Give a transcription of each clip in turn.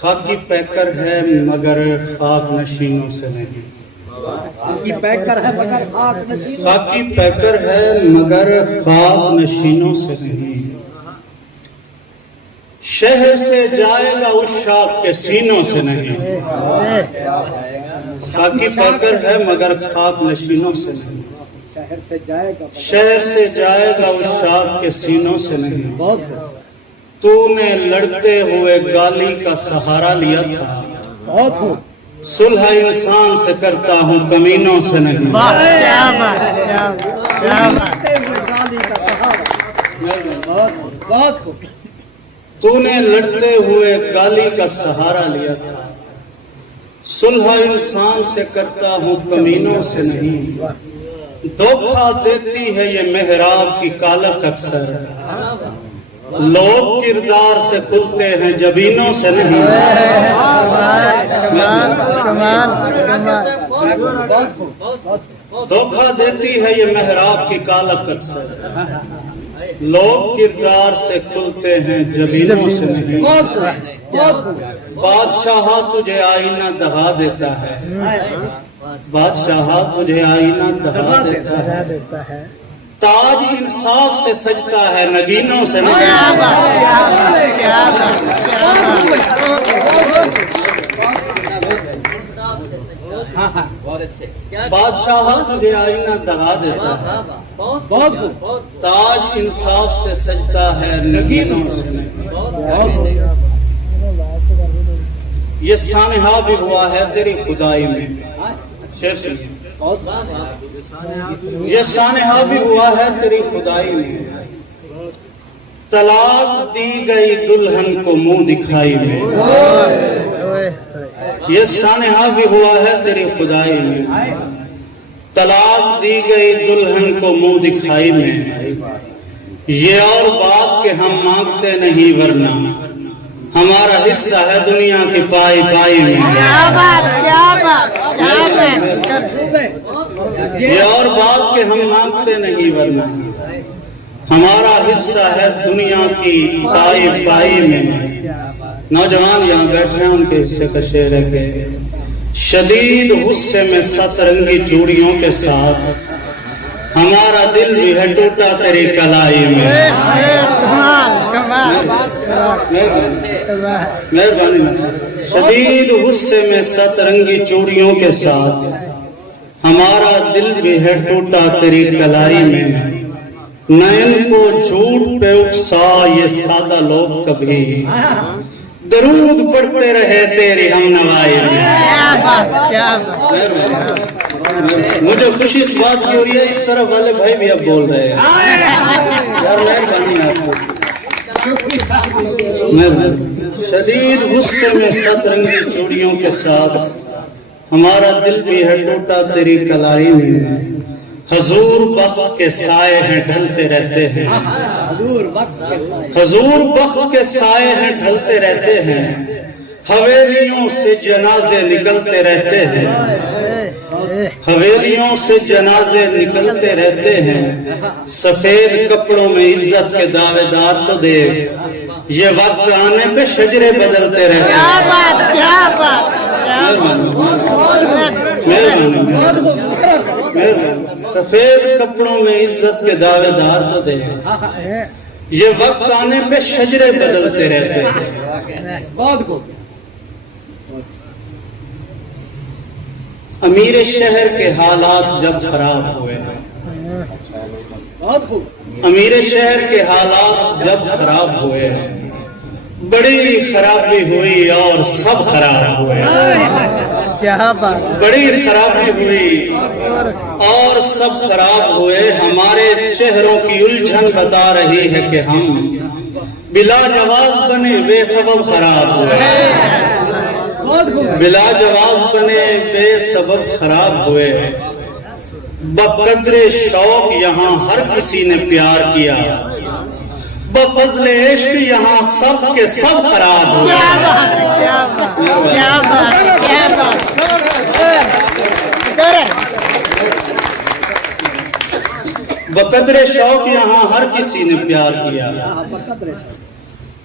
خاکی پیکر ہے مگر خاک نشینوں سے نہیں، خاکی پیکر ہے مگر خاک نشینوں خاکی پیکر ہے مگر خاک نشینوں سے نہیں، شہر سے جائے گا عشاق کے سینوں سے نہیں، خاکی پیکر ہے مگر خاک نشینوں سے نہیں، شہر سے جائے گا عشاق کے سینوں سے نہیں، بہت تو نے لڑتے ہوئے گالی کا سہارا لیا تھا، بہت ہو صلح انسان سے کرتا ہوں کمینوں سے نہیں، بہت ہو تو نے لڑتے ہوئے گالی کا سہارا لیا تھا، صلح انسان سے کرتا ہوں کمینوں سے نہیں، دھوکہ دیتی ہے یہ محراب کی کالک اکثر، لوگ کردار سے کھلتے ہیں جبینوں سے نہیں، دھوکہ دیتی ہے یہ محراب کی کالک اکثر، لوگ کردار سے کھلتے ہیں جبینوں سے نہیں، بادشاہ تجھے آئینہ دہا دیتا ہے، بادشاہ تجھے آئینہ دہا دیتا ہے، تاج انصاف سے سجتا ہے نگینوں سے نہیں، بادشاہ تجھے آئینہ دہا دیتا ہے، تاج انصاف سے سجتا ہے نگینوں سے نہیں، یہ سانحہ بھی ہوا ہے تیری خدائی میں، شعر سنیے، یہ سانحہ بھی ہوا ہے تیری خدائی میں، طلاق دی گئی دلہن کو منہ دکھائی میں، یہ سانحہ بھی ہوا ہے تیری خدائی میں، طلاق دی گئی دلہن کو منہ دکھائی میں، یہ اور بات کہ ہم مانگتے نہیں ورنہ ہمارا حصہ ہے دنیا کی پائی پائی میں، یہ اور بات کہ ہم مانگتے نہیں ورنہ ہمارا حصہ ہے دنیا کی پائی پائی میں، نوجوان یہاں بیٹھے ہیں ان کے حصے کا شعر ہے کہ شدید غصے میں ست رنگی چوڑیوں کے ساتھ ہمارا دل بھی ہے ٹوٹا تیری کلائی میں، مہربانی، شدید غصے میں ست رنگی چوڑیوں کے ساتھ ہمارا دل بھی ہے ٹوٹا تیری کلائی میں، نہ ان کو جھوٹ پہ اکسا یہ سادہ لوگ کبھی درود پڑھتے رہے تیری ہم نوائی میں، مجھے خوشی اس بات کی ہو رہی ہے اس طرف والے بھائی بھی اب بول رہے ہیں، یار مہربانی آپ کو، شدید غصے میں ست رنگی چوڑیوں کے ساتھ ہمارا دل بھی ہے ٹوٹا تیری کلائی میں، حضور وقت کے سائے ہیں ڈھلتے رہتے ہیں، حضور وقت کے سائے ہیں ڈھلتے رہتے ہیں، حویلیوں سے جنازے نکلتے رہتے ہیں، حویلیوں سے جنازے نکلتے رہتے ہیں، سفید کپڑوں میں عزت کے دعوے دار تو دیکھ یہ وقت آنے پہ شجرے بدلتے رہتے ہیں، سفید کپڑوں میں عزت کے دعوے دار تو دیکھ یہ وقت آنے پہ شجرے بدلتے رہتے ہیں، امیر شہر کے حالات جب خراب ہوئے، امیر شہر کے حالات جب خراب ہوئے، بڑی خرابی ہوئی اور سب خراب ہوئے، بڑی خرابی ہوئی اور سب خراب ہوئے، ہمارے چہروں کی الجھن بتا رہی ہے کہ ہم بلا جواز بنے بے سبب خراب ہوئے، بلا جواز بنے بے سبب خراب ہوئے، بقدر شوق یہاں ہر کسی نے پیار کیا، بفضل عشق یہاں سب کے سب خراب ہوئے، بقدر شوق یہاں ہر کسی نے پیار کیا،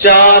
4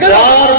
4